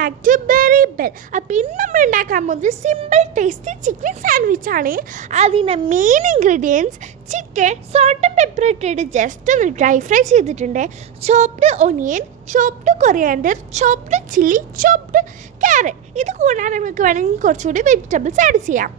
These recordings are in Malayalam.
Back to berry bell. അപ്പോൾ ഇന്ന് നമ്മൾ ഉണ്ടാക്കാൻ പോകുന്നത് സിമ്പിൾ ടേസ്റ്റി ചിക്കൻ സാൻഡ്വിച്ച് ആണ്. അതിൻ്റെ main ingredients chicken salt pepper ഇട്ടിട്ട് ജസ്റ്റ് ഒന്ന് ഡ്രൈ ഫ്രൈ ചെയ്തിട്ടുണ്ട്, chopped onion, chopped coriander, chopped chilli, chopped carrot. ഇത് കൂടാതെ നമുക്ക് വേണമെങ്കിൽ കുറച്ചുകൂടി വെജിറ്റബിൾസ് ആഡ് ചെയ്യാം.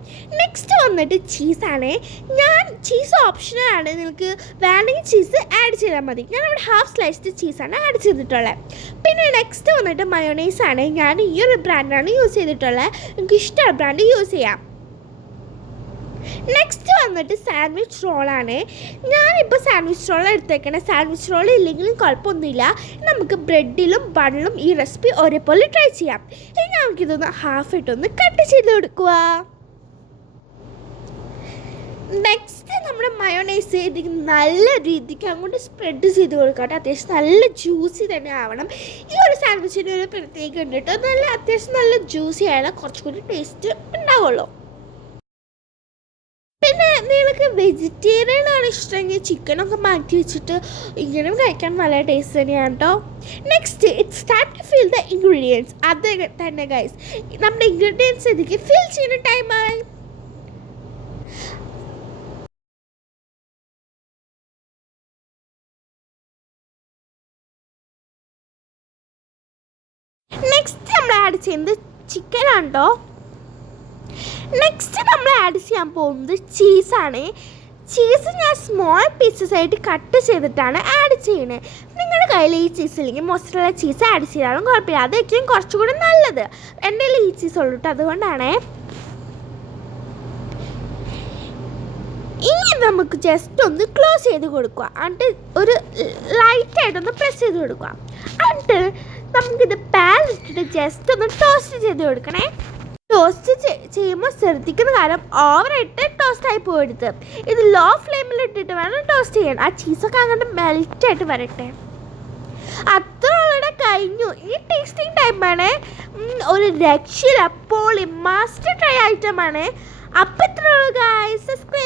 നെക്സ്റ്റ് വന്നിട്ട് ചീസാണ്. ഞാൻ ചീസ് ഓപ്ഷനാണ്, നിങ്ങൾക്ക് വേണമെങ്കിൽ ചീസ് ആഡ് ചെയ്താൽ മതി. ഞാൻ ഇവിടെ ഹാഫ് സ്ലൈസ്ഡ് ചീസാണ് ആഡ് ചെയ്തിട്ടുള്ളത്. പിന്നെ നെക്സ്റ്റ് വന്നിട്ട് മയോണൈസ് ആണ്. ഞാൻ ഈ ഒരു ബ്രാൻഡാണ് യൂസ് ചെയ്തിട്ടുള്ളത്, നിങ്ങൾക്ക് ഇഷ്ടമുള്ള ബ്രാൻഡ് യൂസ് ചെയ്യാം. നെക്സ്റ്റ് വന്നിട്ട് സാൻഡ്വിച്ച് റോളാണ്. ഞാനിപ്പോൾ സാൻഡ്വിച്ച് റോൾ എടുത്തേക്കണേ. സാൻഡ്വിച്ച് റോൾ ഇല്ലെങ്കിലും കുഴപ്പമൊന്നുമില്ല, നമുക്ക് ബ്രെഡിലും ബണ്ണിലും ഈ റെസിപ്പി ഒരേപോലെ ട്രൈ ചെയ്യാം. ഇനി നമുക്കിതൊന്ന് ഹാഫ് ഇട്ടൊന്ന് കട്ട് ചെയ്ത് കൊടുക്കുക. നെക്സ്റ്റ് നമ്മുടെ മയോണൈസ് ഇതിന് നല്ല രീതിക്ക് അങ്ങോട്ട് സ്പ്രെഡ് ചെയ്ത് കൊടുക്കട്ടെ. അത്യാവശ്യം നല്ല ജ്യൂസി തന്നെ ആവണം. ഈ ഒരു സാൻഡ്വിച്ചിൻ്റെ ഒരു പ്രത്യേകം ഉണ്ട് കേട്ടോ, നല്ല അത്യാവശ്യം നല്ല ജ്യൂസി ആയാലും കുറച്ചുകൂടി ടേസ്റ്റ് ഉണ്ടാവുള്ളൂ. പിന്നെ നിങ്ങൾക്ക് വെജിറ്റേറിയൻ ആണ് ഇഷ്ടമെങ്കിൽ ചിക്കനൊക്കെ മാറ്റി വെച്ചിട്ട് ഇങ്ങനെ കഴിക്കാൻ നല്ല ടേസ്റ്റ് തന്നെയാണ് കേട്ടോ. Next it's time to fill the ingredients. അത് തന്നെ ഗൈസ്, നമ്മുടെ ഇൻഗ്രീഡിയൻസ് ഇതിലേക്ക് ഫിൽ ചെയ്യുന്ന ടൈമായി. നെക്സ്റ്റ് നമ്മൾ ആഡ് ചെയ്യുന്നത് ചിക്കനാണ് കേട്ടോ. നെക്സ്റ്റ് നമ്മൾ ആഡ് ചെയ്യാൻ പോകുന്നത് ചീസാണ്. ചീസ് ഞാൻ സ്മോൾ പീസസ് ആയിട്ട് കട്ട് ചെയ്തിട്ടാണ് ആഡ് ചെയ്യുന്നത്. നിങ്ങളുടെ കയ്യിൽ ഈ ചീസ് ഇല്ലെങ്കിൽ മൊസറല്ല ചീസ് ആഡ് ചെയ്താലും കുഴപ്പമില്ല, അതായിരിക്കും കുറച്ചുകൂടി നല്ലത്. എൻ്റെ കയ്യിൽ ഈ ചീസ് ഉള്ളൂ കേട്ടോ, അതുകൊണ്ടാണ്. ഇനി നമുക്ക് ജസ്റ്റ് ഒന്ന് ക്ലോസ് ചെയ്ത് കൊടുക്കുക, എന്നിട്ട് ഒരു ലൈറ്റായിട്ടൊന്ന് പ്രസ് ചെയ്ത് കൊടുക്കുക. എന്നിട്ട് നമുക്കിത് പാൻ ഇട്ടിട്ട് ജസ്റ്റ് ഒന്ന് ടോസ്റ്റ് ചെയ്ത് കൊടുക്കണേ. ടോസ്റ്റ് ചെയ്യുമ്പോൾ ശ്രദ്ധിക്കുന്ന കാര്യം ഓവറായിട്ട് ടോസ്റ്റായി പോകരുത്. ഇത് ലോ ഫ്ലെയിമിൽ ഇട്ടിട്ട് വേണം ടോസ്റ്റ് ചെയ്യാൻ. ആ ചീസൊക്കെ അങ്ങോട്ട് മെൽറ്റായിട്ട് വരട്ടെ. അത്രയുള്ള കഴിഞ്ഞു. ഈ ടേസ്റ്റിംഗ് ടൈമാണ്, ഒരു രക്ഷയില്ല. അപ്പോൾ മാസ്റ്റർ ട്രൈ ഐറ്റമാണ്. അപ്പം ഇത്രയുള്ള ഗൈസ്. സബ്സ്ക്രൈബ്.